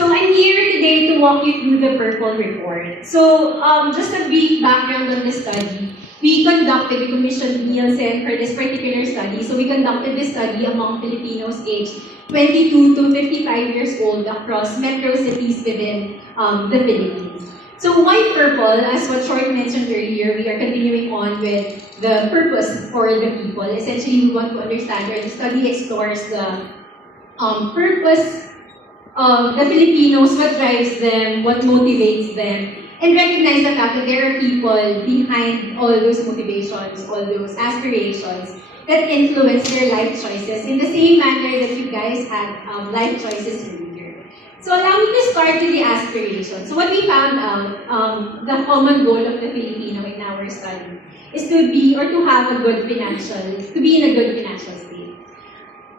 So I'm here today to walk you through the Purple Report. So just a brief background on the study. We commissioned Nielsen for this particular study. So we conducted this study among Filipinos aged 22 to 55 years old across metro cities within the Philippines. So why purple? As what Short mentioned earlier, we are continuing on with the purpose for the people. Essentially, we want to understand, or the study explores the purpose of the Filipinos, what drives them, what motivates them, and recognize the fact that there are people behind all those motivations, all those aspirations that influence their life choices in the same manner that you guys had life choices earlier. So allow me to start with the aspiration. So what we found out, the common goal of the Filipino in our study is to be or to have a good to be in a good financial state.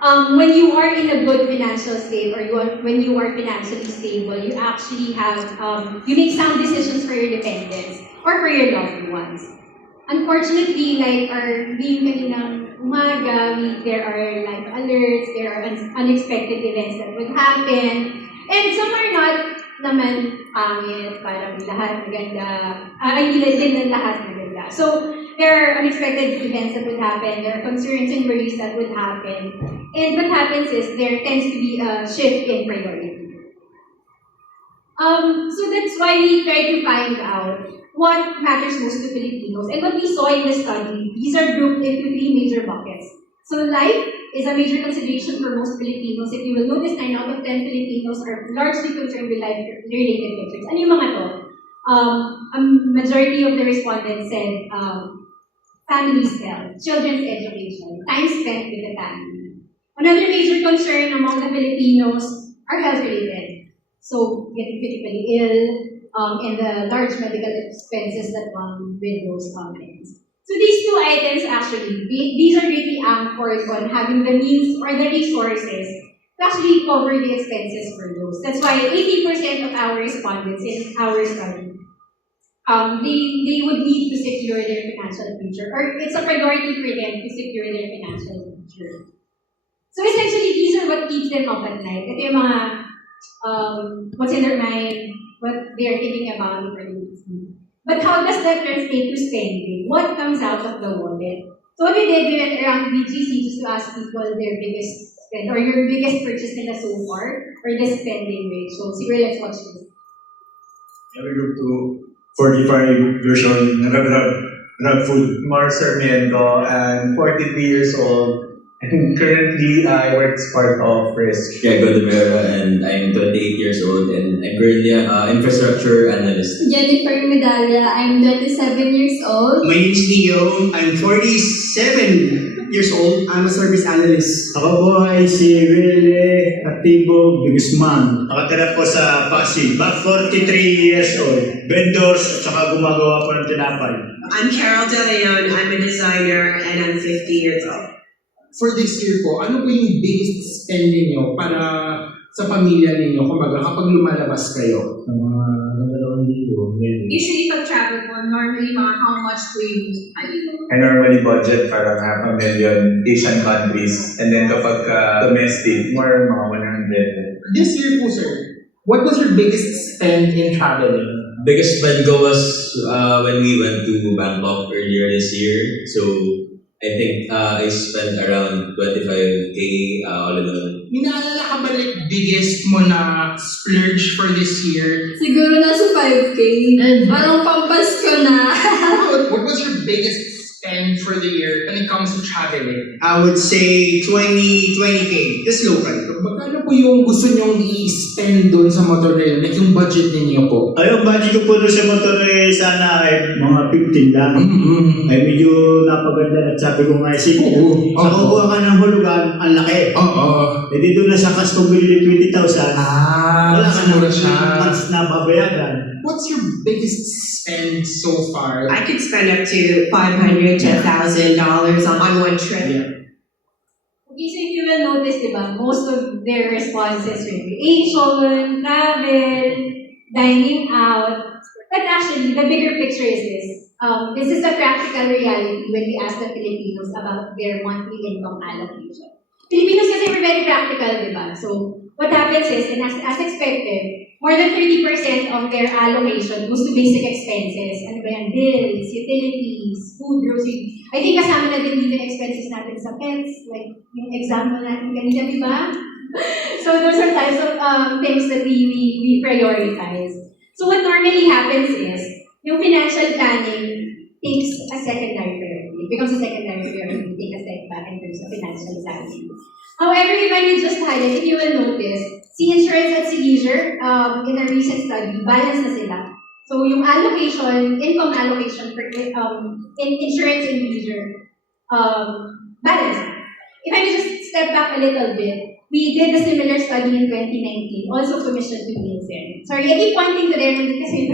When you are in a good financial state, or when you are financially stable, you actually have, you make sound decisions for your dependents or for your loved ones. Unfortunately, like our being kaninang umaga, there are life alerts, there are unexpected events that would happen, and some are not naman pangit, parang lahat maganda, hindi din lahat maganda. So, there are unexpected events that would happen, there are concerns and worries that would happen, and what happens is there tends to be a shift in priority. So that's why we try to find out what matters most to Filipinos. And what we saw in the study, these are grouped into three major buckets. So life is a major consideration for most Filipinos. If you will notice, 9 out of 10 Filipinos are largely concerned with life-related concerns. Ano yung mga to? A majority of the respondents said family's health, children's education, time spent with the family. Another major concern among the Filipinos are health-related. So getting critically ill, and the large medical expenses that come with those items. So these two items actually, these are really anchored on having the means or the resources to actually cover the expenses for those. That's why 80% of our respondents in our study, they would need to secure their financial future, or it's a priority for them to secure their financial future. So essentially, these are what keeps them up at night. Ito yung mga, what's in their mind, what they are thinking about before they sleep. But how does that translate to spending? What comes out of the wallet? So what we did, we went around BGC just to ask people their biggest spend, or your biggest purchase nila so far, or the spending rate. So siguro let's watch this. I will to 45 years old, nag-grab food. Mar Sarmiento, I'm 43 years old, and currently I work as part of Risk. Diego De Vera, and I'm 28 years old, and I'm currently an infrastructure analyst. Jennifer Medalla, I'm 27 years old. My name is Leo. I'm 47 years old. I'm a service analyst. Ako po ay si Willie Activo Bigisman. Nakatira po sa Pasig, about 43 years old. Vendors at saka gumagawa po ng tinapay. I'm Carol De Leon. I'm a designer and I'm 50 years old. For this year po, ano po yung biggest spending nyo para sa pamilya ninyo? Kumbaga, kapag lumalabas kayo? Sa mga nagdalawang libo, maybe. Usually pag travel po, normally mga how much do you use? I normally budget parang $500,000 Asian countries, and then kapag domestic, more mga 100. This year po, sir, what was your biggest spend in traveling? Biggest spend ko was when we went to Bangkok earlier this year. So I think I spent around 25K all in all. May naalala ka ba like biggest mo na splurge for this year? Siguro nasa 5K. Parang pampasko na. What was your biggest spend for the year when it comes to traveling? I would say 20K, just local. Magkano po yung gusto nyong i-spend doon sa motor na yun? Like yung budget ninyo po? Ay, ang budget ko po doon sa motor eh, sana ay mga 15 lang. Ay medyo napaganda at sabi ko nga, sige, sa kukuha ka ng hulugan, ang laki. Eh dito na sa kas kong bilhin 20,000. Wala ka na months na babayaran. What's your biggest spend so far? I could spend up to $500 to $1,000 on one trip. Yeah. Okay, so if you will notice, diba, most of their responses were recreation, travel, dining out. But actually, the bigger picture is this. This is the practical reality when we ask the Filipinos about their monthly income allocation. Filipinos kasi we're very practical, di ba? So, what happens is, and as expected, more than 30% of their allocation goes to basic expenses. Ano ba yan? Bills, utilities, food, grocery. I think kasama na din dito expenses natin sa pets, like yung example natin kanina, di ba? So those are types of things that we prioritize. So what normally happens is, yung financial planning takes a secondary priority. It becomes a secondary priority. We take a step back in terms of financial planning. However, if I may just highlight, if you will notice, si insurance at si leisure, in a recent study, balance na sila. So yung allocation, income allocation for in insurance and leisure, balance. If I may just step back a little bit, we did a similar study in 2019, also commissioned to Nielsen. Sorry, I keep pointing to them kasi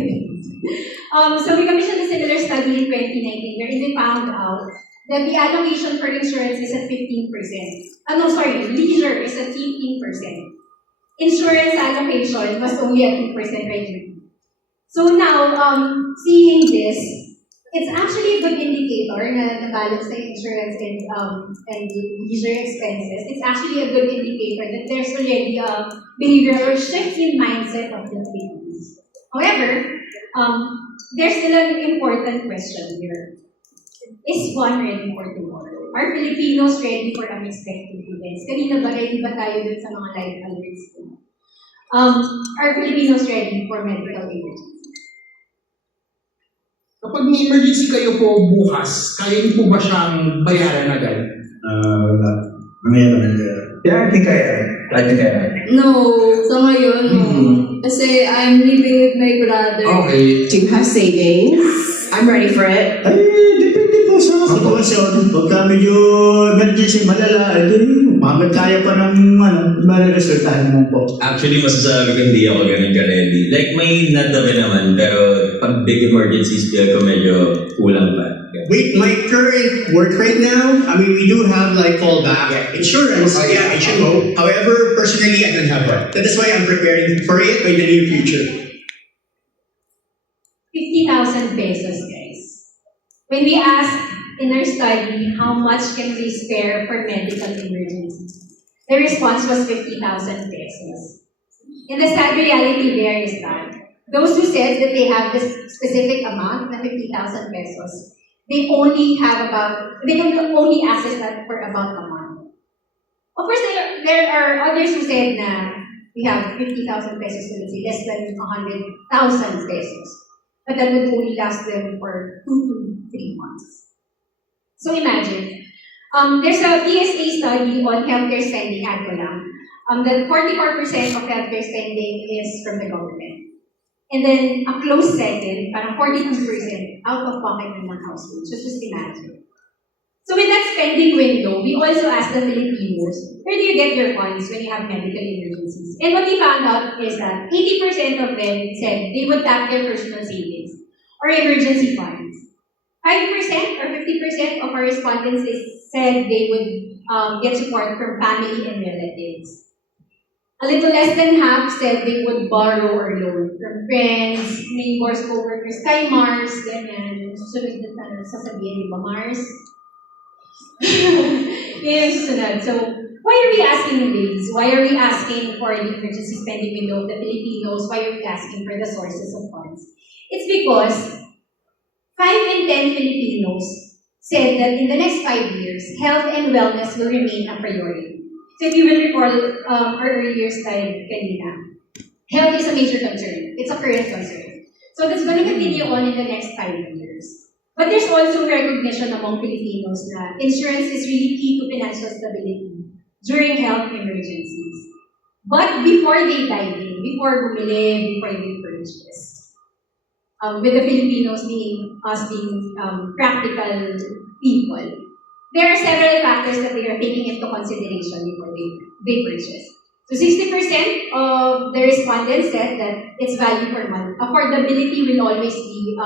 so we commissioned a similar study in 2019 wherein we found out that the allocation for insurance is at 15%. Leisure is at 15%. Insurance allocation was only at 2% right now. So now, seeing this, it's actually a good indicator na the balance ng insurance and leisure expenses. It's actually a good indicator that there's already a behavioral shift in mindset of the Filipinos. However, there's still an important question here. Is one ready for tomorrow? Are Filipinos ready for unexpected events? Kanina ba, ready ba tayo dun sa mga live alerts? Are Filipinos ready for medical emergencies? Kapag may emergency kayo po bukas, kaya niyo po ba siyang bayaran agad? Wala. Mamaya naman. Yeah, I think I am. No, sa ngayon, no. Kasi I'm living with my brother. Okay. Do you have savings? I'm ready for it. Ay, depende po sa sitwasyon. Pagka medyo emergency malala, mamad kaya pa ng resultahan naman po. Actually, masasabi ko hindi ako ganun ka-ready. Like, may natabi naman, pero pag big emergencies, feel ko medyo kulang pa. With my current work right now, I mean, we do have like fallback insurance. Yeah, HMO. However, personally, I don't have one. That is why I'm preparing for it by the near future. 50,000 pesos, guys. When we asked in our study how much can we spare for medical emergencies, the response was 50,000 pesos. And the sad reality there is that those who said that they have this specific amount, na 50,000 pesos, they can only access that for about a month. Of course, there are others who said na we have 50,000 pesos, so let's say less than 100,000 pesos. But that would only last them for 2 to 3 months. So imagine, there's a PSA study on healthcare spending at Walang, that 44% of healthcare spending is from the government. And then a close second, parang 42% out of pocket ng mga households. So just imagine. So with that spending window, we also asked the Filipinos, where do you get your funds when you have medical emergencies? And what we found out is that 80% of them said they would tap their personal savings or emergency funds. 5% or 50% of our respondents said they would get support from family and relatives. A little less than half said they would borrow or loan from friends, neighbors, co-workers, kay Mars, ganyan. Susunod na sasabihin, di ba, Mars? Yan yung susunod. So, why are we asking this? Why are we asking for the emergency spending window of the Filipinos? Why are we asking for the sources of funds? It's because 5 in 10 Filipinos said that in the next 5 years, health and wellness will remain a priority. So if you will recall our earlier slide kanina, health is a major concern. It's a current concern. So that's going to continue on in the next 5 years. But there's also recognition among Filipinos that insurance is really key to financial stability during health emergencies. But before they dive in, before bumili, before they purchase, with the Filipinos being us being practical people, there are several factors that they are taking into consideration before they purchase. So 60% of the respondents said that it's value for money. Affordability will always be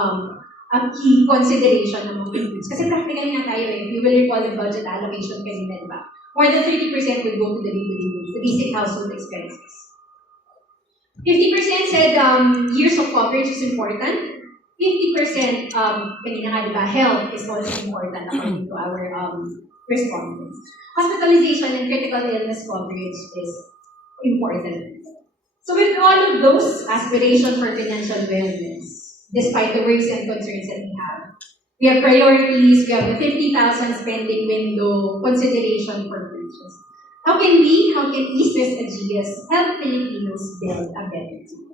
a key consideration among Filipinos. Kasi practical nga tayo eh. We will recall the budget allocation kanina, diba? More than 30% would go to the basic household expenses. 50% said years of coverage is important. 50% kanina nga, diba, health is also important according to our respondents. Hospitalization and critical illness coverage is important. So with all of those aspirations for financial wellness, despite the worries and concerns that we have priorities, we have the 50,000 spending window, consideration for purchase. How can East West Aegeus help Filipinos build a better future?